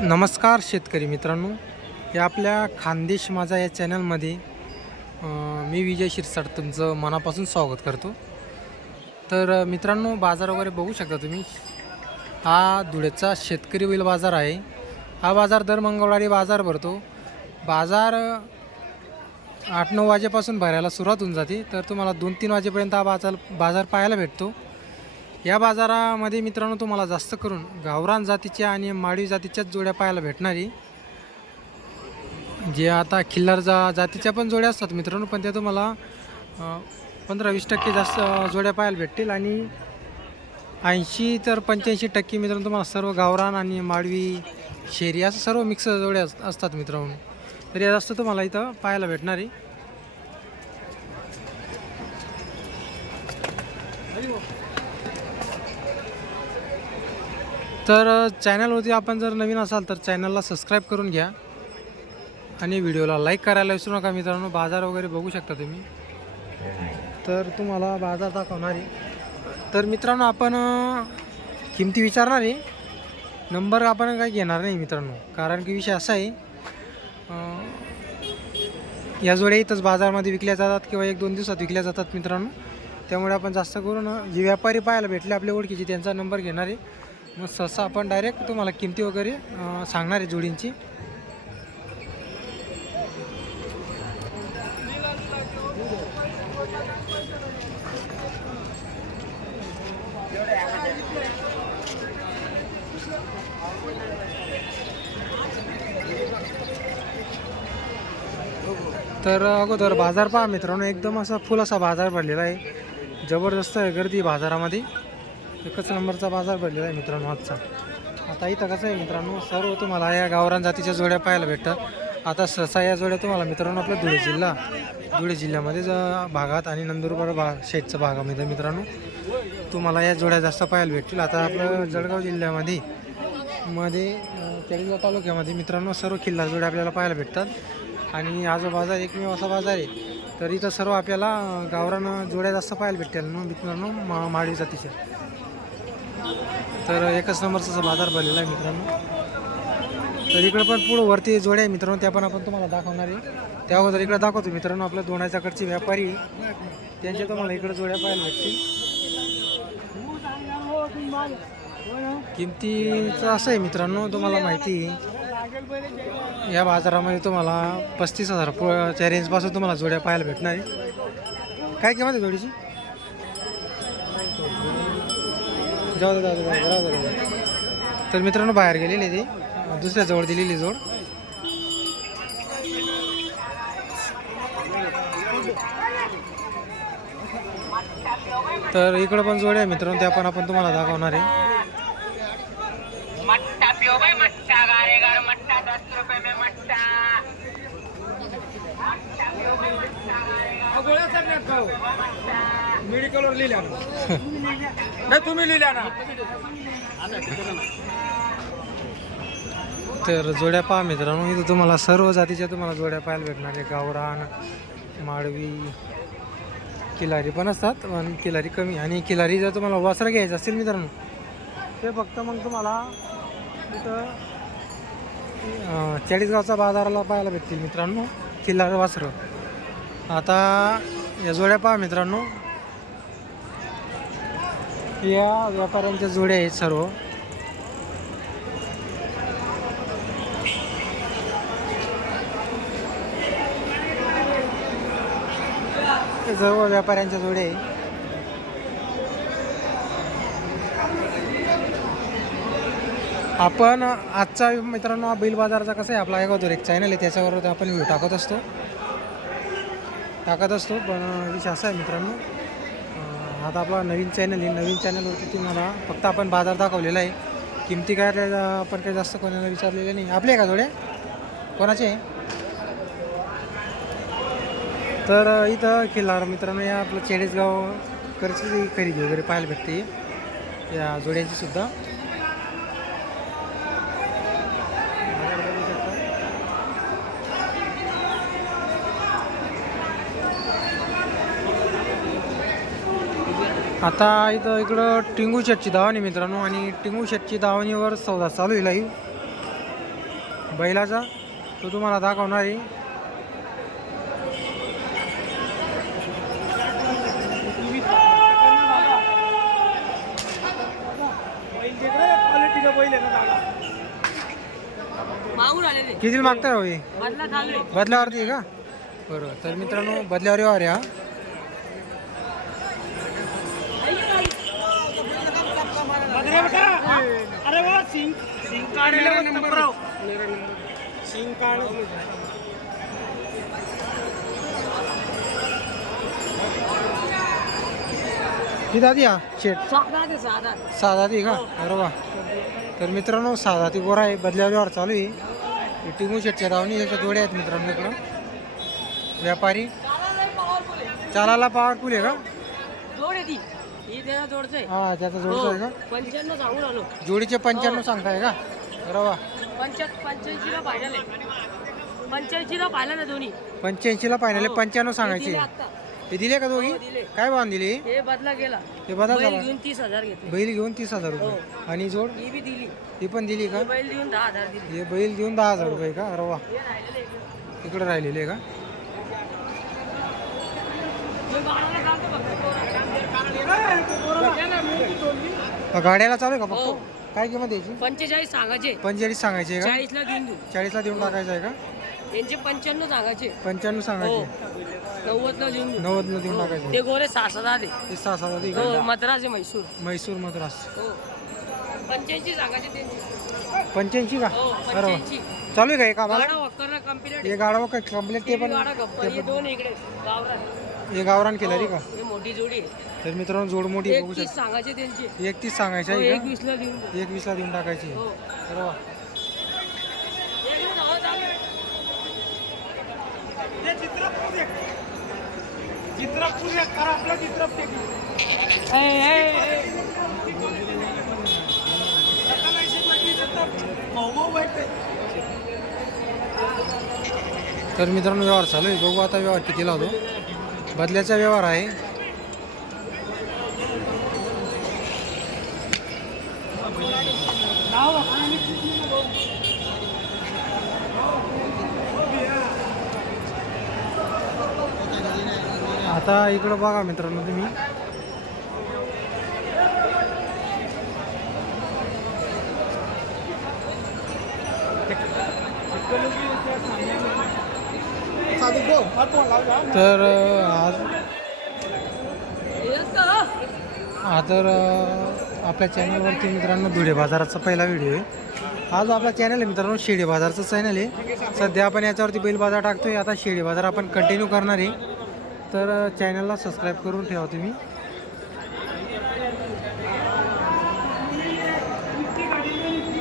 नमस्कार शेतकरी मित्रांनो. या आपल्या खानदेश माझा या चॅनलमध्ये मी विजय शिरसाट तुमचं मनापासून स्वागत करतो. तर मित्रांनो बाजार वगैरे बघू शकता तुम्ही. हा धुळ्याचा शेतकरी बैल बाजार आहे. हा बाजार दर मंगळवारी बाजार भरतो. बाजार आठ नऊ वाजेपासून भरायला सुरुवात होऊन जाते. तर तुम्हाला दोन तीन वाजेपर्यंत हा बाजार बाजार पाहायला भेटतो. या बाजारामध्ये मित्रांनो तुम्हाला जास्त करून गावरान जातीच्या आणि माळी जातीच्याच जोड्या पाहायला भेटणारी. जे आता खिल्लार जा जातीच्या पण जोड्या असतात मित्रांनो पण त्या तुम्हाला पंधरा वीस टक्के जास्त जोड्या पाहायला भेटतील. आणि ऐंशी तर पंच्याऐंशी टक्के मित्रांनो तुम्हाला सर्व गावरान आणि माळवी शेरी असं सर्व मिक्स जोड्या अस- असतात मित्रांनो. तर या जास्त तुम्हाला इथं पाहायला भेटणार. तर चॅनलवरती आपण जर नवीन असाल तर चॅनलला सबस्क्राईब करून घ्या. आणि व्हिडिओला लाईक करायला विसरू नका मित्रांनो. बाजार वगैरे बघू शकता तुम्ही. तर तुम्हाला बाजार दाखवणार. आहे तर मित्रांनो आपण किमती विचारणार. आहे नंबर आपण काही घेणार नाही मित्रांनो. कारण की विषय असा आहे या जोड्या इथंच बाजारमध्ये विकल्या जातात किंवा एक दोन दिवसात विकल्या जातात मित्रांनो. त्यामुळे आपण जास्त करून जे व्यापारी पाहायला भेटले आपल्या ओळखीचे त्यांचा नंबर घेणार. आहे मग सहसा आपण डायरेक्ट तुम्हाला किमती वगैरे सांगणार आहे जोडींची. तर अगोदर बाजार पहा मित्रांनो एकदम असा फुल असा बाजार भरलेला आहे. जबरदस्त आहे गर्दी बाजारामध्ये. एकच नंबरचा बाजार भरलेला आहे मित्रांनो आजचा. आता इथं कसं आहे मित्रांनो सर्व तुम्हाला या गावरान जातीच्या जोड्या पाहायला भेटतात. आता सहसा या जोड्या तुम्हाला मित्रांनो आपल्या धुळे जिल्हा धुळे जिल्ह्यामध्ये भागात आणि नंदुरबार भाग शेतच्या भागामध्ये मित्रांनो. तुम्हाला या जोड्या जास्त पाहायला भेटतील. आता आपलं जळगाव जिल्ह्यामध्ये मध्ये अं, केळगाव तालुक्यामध्ये मित्रांनो सर्व किल्ला जोड्या आपल्याला पाहायला भेटतात. आणि हा जो बाजार एकमेव असा बाजार आहे. तर इथं सर्व आपल्याला गावरानं जोड्या जास्त पाहायला भेटतील मित्रांनो मा माळी जातीच्या. तर एकच नंबरचा असा बाजार भरलेला आहे मित्रांनो. तर इकडं पण पुढं वरती जोड्या आहे मित्रांनो त्या पण आपण तुम्हाला दाखवणार आहे. त्या अगोदर इकडे दाखवतो मित्रांनो आपल्या दोनाच्याकडचे व्यापारी. त्यांच्या तुम्हाला इकडे जोड्या पाहायला भेटतील. किमतीचं असं आहे मित्रांनो तुम्हाला माहिती आहे. या बाजारामध्ये तुम्हाला पस्तीस हजार च्या रेंजपासून तुम्हाला जोड्या पाहायला भेटणार आहे. काय किंमत आहे जोडीची? जाऊ दे जाऊ दे जाऊ. तर मित्रांनो बाहेर गेलेली ती. दुसऱ्या जवळ दिलेली जोड. तर इकडं पण जोड्या आहे मित्रांनो त्या पण आपण तुम्हाला दाखवणार आहे. मट्टा. मेडिकलवर लिहिल्या ना. नाही तुम्ही लिहिल्या ना. तर जोड्या पहा मित्रांनो इथं तुम्हाला सर्व जातीच्या तुम्हाला जोड्या पाहायला भेटणार आहे. गावरान माळवी किलारी पण असतात पण किलारी कमी. आणि किलारी जर तुम्हाला वासरं घ्यायचं असेल मित्रांनो ते फक्त मग तुम्हाला इथं चाळीसगावचा बाजाराला पाहायला भेटतील मित्रांनो किल्लार वासरं. आता या जोड्या पहा मित्रांनो या व्यापाऱ्यांच्या जोड्या आहेत सर्व. सर्व व्यापाऱ्यांच्या जोडे आहे आपण आजचा मित्रांनो बैल बाजारचा कसं आहे आपला? ऐकवतो एक चॅनल आहे त्याच्यावर आपण व्हिडिओ टाकत असतो. टाकत असतो पण विषय असा आहे मित्रांनो आता आपला नवीन चॅनल आहे. नवीन चॅनलवरती तुम्हाला फक्त आपण बाजार दाखवलेला आहे. किमती काय आपण काही जास्त कोणाला विचारलेलं नाही. आपले आहे का जोडे? कोणाचे? आहे तर इथं किल्लार मित्रांनो या आपलं चेडेसगाव करची खरेदी वगैरे पाहायला भेटते. या जोड्यांची सुद्धा. आता इथं इकडं टिंगू शेटची धावणी मित्रांनो आणि टिंगू शेटची धावणीवर सौदा चालू आहे लाईव्ह बैलाचा तो तुम्हाला दाखवणार आहे. किती मागताय हो हे? आहे. बदल्यावरती आहे का? बरोबर. तर मित्रांनो बदल्यावर येणार या अरे बेटा अरे वा सिंग सिंग काढले नंबर सिंग काढ किती हा शेट साधा ते साधा. सहा का? अरे वा. तर मित्रांनो सहा जाती गोरा आहे बदल्यावर चालू आहे. हे टिंगू शेटच्या धावणी याच्या जोड्या आहेत मित्रांनो इकडं. व्यापारी. चालायला पॉवरफुल आहे. का? जोड आहे ती ही हा त्याचा जोडचा आहे का? पंच्याण्णव सांगून आलो. जोडीचे पंच्याण्णव सांगताय का? पंच्या पंच्याऐंशीला फायनल आहे. पंच्याऐंशीला दोन्ही. पंच्याऐंशीला फायनल हो. पंच्याण्णव हे सांगायचे. हे दिले का दोघी? हो, दिले. काय भाव दिली हे बदला गेला. हे बदला बैल झाला. घेऊन तीस हजार घेतले. बैल घेऊन तीस हजार रुपये. हो. आणि जोड? ही बी दिली. ही पण दिली का? हे बैल देऊन दहा हजार दिले. हे बैल देऊन दहा हजार रुपये का? अरे वा. हे राहिलेले इकडे. इकडे राहिलेले का? हे बाळाला चालतं फक्त. हा, गाड्याला चालू आहे का हो. फक्त काय किंमत यायची पंचेचाळीस सांगायचे. पंचेचाळीस सांगायची आहे का? चाळीसला देऊन देऊ. चाळीसला देऊन टाकायचं आहे का? त्यांचे पंच्याण्णव सांगायचे. पंच्याण्णव हो. सांगायचे नव्वदला देऊन देऊ. नव्वदला देऊन टाकायचं. ते गोरे सहा हजार दे ते सहा सहा दी हो मद्रास आहे म्हैसूर. म्हैसूर मद्रास. हो. पंच्याऐंशी सांगायचे त्यांचे. पंच्याऐंशी का? हो. पंच्याऐंशी. चालू आहे का हे कामाला गाडा वक्करला कंप्लीट हे गाडा काय कंप्लीट ते पण गाडा गप्पा हे दोन इकडे गावरान. हे गावरान केलं रे का? हे मोठी जोडी आहे. तर मित्रांनो जोड मोठी आहे, बघू शकता. सांगायचे त्यांचे. एकतीस सांगायची हो, आहे एक वीसला देऊन देऊ. एक वीसला देऊन टाकायची. हो. अरे वा. एक. हे एक एक एक ए, ए, ए. तर मित्रांनो व्यवहार चालू आहे. बघू आता व्यवहार कितीला होतो. बदल्याचा व्यवहार आहे. आता इकडं बघा मित्रांनो तुम्ही. तर आज हा तर आपल्या चॅनलवरती मित्रांनो धुळे बाजाराचा पहिला व्हिडिओ आहे. आज आपला चॅनल आहे मित्रांनो शेळी बाजारचं चॅनल आहे. सध्या आपण याच्यावरती बैल बाजार टाकतोय. आता शेळी बाजार आपण कंटिन्यू करणार आहे. तर चॅनलला सबस्क्राईब करून ठेवा तुम्ही.